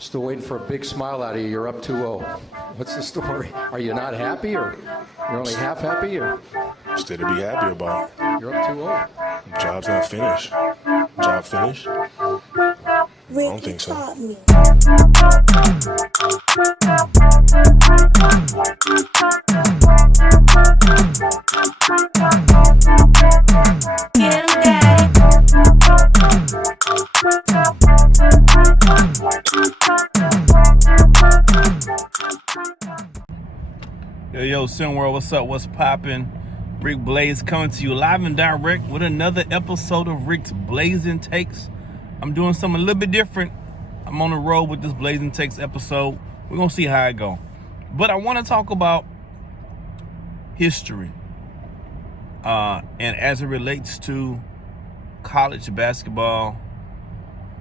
Still waiting for a big smile out of you. You're up 2-0. What's the story? Are you not happy, or you're only half happy, or? Still to be happy about. You're up 2-0. Job's not finished. Job finished? I don't think so. Yo, SimWorld, what's up? What's poppin'? Rick Blaze coming to you live and direct with another episode of Rick's BLAZIN Takes. I'm doing something a little bit different. I'm on the road with this BLAZIN Takes episode. We're gonna see how it go. But I want to talk about history, and as it relates to college basketball,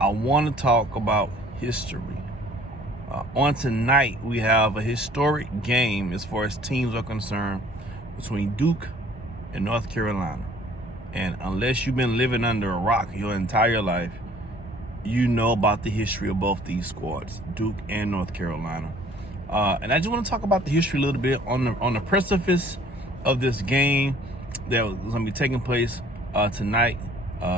I want to talk about history. On tonight, we have a historic game as far as teams are concerned between Duke and North Carolina. And unless you've been living under a rock your entire life, you know about the history of both these squads, Duke and North Carolina. And I just want to talk about the history a little bit on the precipice of this game that was going to be taking place tonight.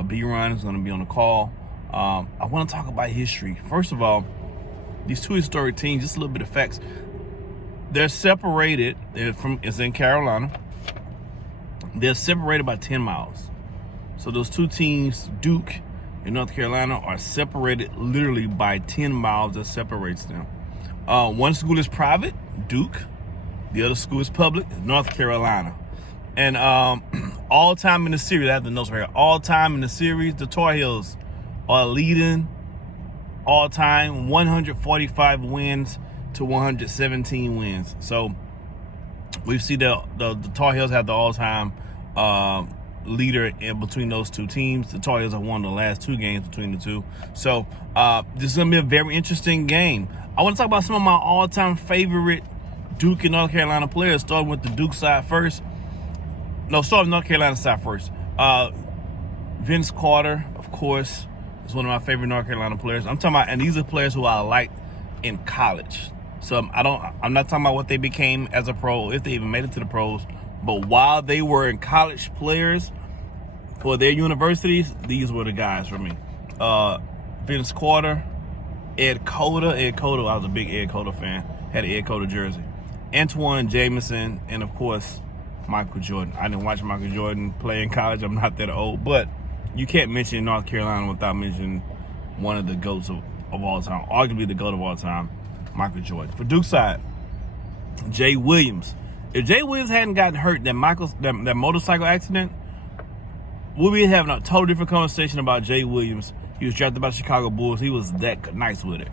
B-Run is going to be on the call. I want to talk about history. First of all, these two historic teams, just a little bit of facts. They're separated. It's in Carolina. They're separated by 10 miles. So those two teams, Duke and North Carolina, are separated literally by 10 miles that separates them. One school is private, Duke. The other school is public, North Carolina. And all time in the series, I have the notes right here. All time in the series, the Tar Heels are leading all time, 145 wins to 117 wins. So we see the Tar Heels have the all-time leader in between those two teams. The Tar Heels have won the last two games between the two. So this is going to be a very interesting game. I want to talk about some of my all-time favorite Duke and North Carolina players, starting with the Duke side first. No, starting with North Carolina side first. Vince Carter, of course, is one of my favorite North Carolina players. I'm talking about, and these are players who I liked in college. So I'm not talking about what they became as a pro, if they even made it to the pros, but while they were in college players for their universities, these were the guys for me. Vince Carter, Ed Cota, I was a big Ed Cota fan, had an Ed Cota jersey. Antoine Jamison, and of course, Michael Jordan. I didn't watch Michael Jordan play in college. I'm not that old, but you can't mention North Carolina without mentioning one of the GOATs of all time, arguably the GOAT of all time, Michael Jordan. For Duke side, Jay Williams. If Jay Williams hadn't gotten hurt, that motorcycle accident, we'll be having a totally different conversation about Jay Williams. He was drafted by the Chicago Bulls. He was that nice with it.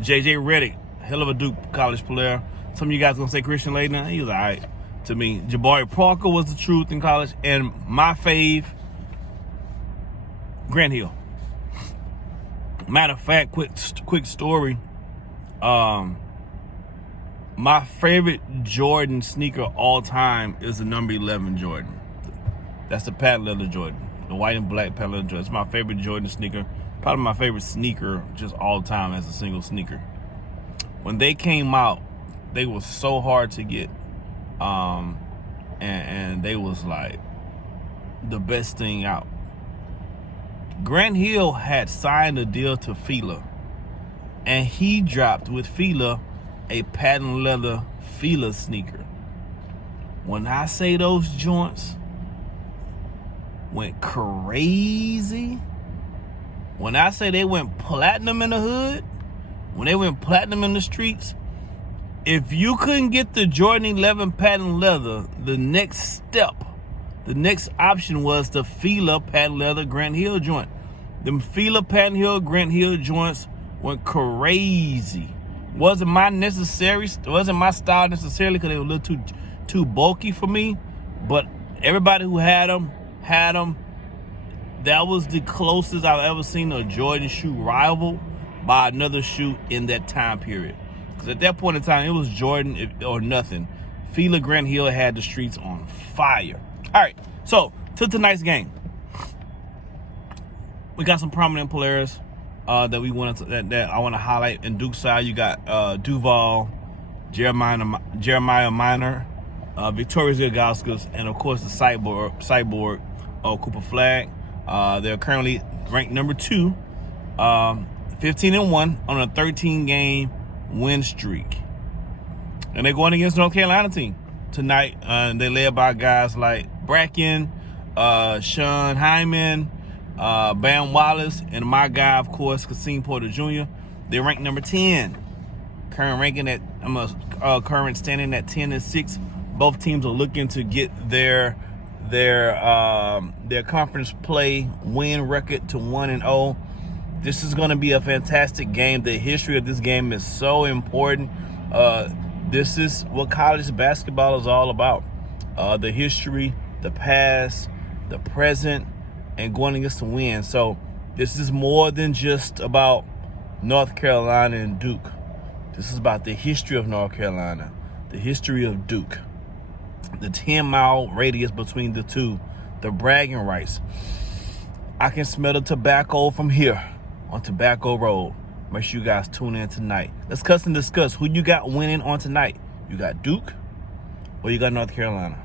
J.J. Redick, hell of a Duke college player. Some of you guys going to say Christian Laettner. He was all right to me. Jabari Parker was the truth in college. And my fave, Grant Hill. Matter of fact, quick story. My favorite Jordan sneaker all time is the number 11 Jordan. That's the patent leather Jordan, the white and black patent leather Jordan. It's my favorite Jordan sneaker. Probably my favorite sneaker just all time as a single sneaker. When they came out, they were so hard to get, and they was like the best thing out. Grant Hill had signed a deal to Fila, and he dropped with Fila a patent leather Fila sneaker. When I say those joints went crazy, when I say they went platinum in the hood, when they went platinum in the streets, if you couldn't get the Jordan 11 patent leather, the next option was the Fila patent leather Grant Hill joint. Them Fila patent Hill Grant Hill joints went crazy. Wasn't my style necessarily because they were a little too bulky for me. But everybody who had them. That was the closest I've ever seen a Jordan shoe rival by another shoe in that time period. Because at that point in time, it was Jordan or nothing. Fila Grant Hill had the streets on fire. All right, so to tonight's game. We got some prominent players. that we want that I want to highlight. In Duke's side, you got Duval, Jeremiah Minor, Victoria Zilgauskas, and of course the cyborg Cooper Flag. They're currently ranked number 2, 15-1 on a 13-game win streak, and they're going against North Carolina team tonight. They're led by guys like Bracken, Sean Hyman, Bam Wallace, and my guy, of course, Kasim Porter Jr. They're ranked number 10. Current standing at 10-6. Both teams are looking to get their conference play win record to 1-0. This is going to be a fantastic game. The history of this game is so important. This is what college basketball is all about. The history, the past, the present, and going against the win. So this is more than just about North Carolina and Duke. This is about the history of North Carolina, the history of Duke, the 10-mile radius between the two, the bragging rights. I can smell the tobacco from here on Tobacco Road. Make sure you guys tune in tonight. Let's discuss who you got winning on tonight. You got Duke or you got North Carolina?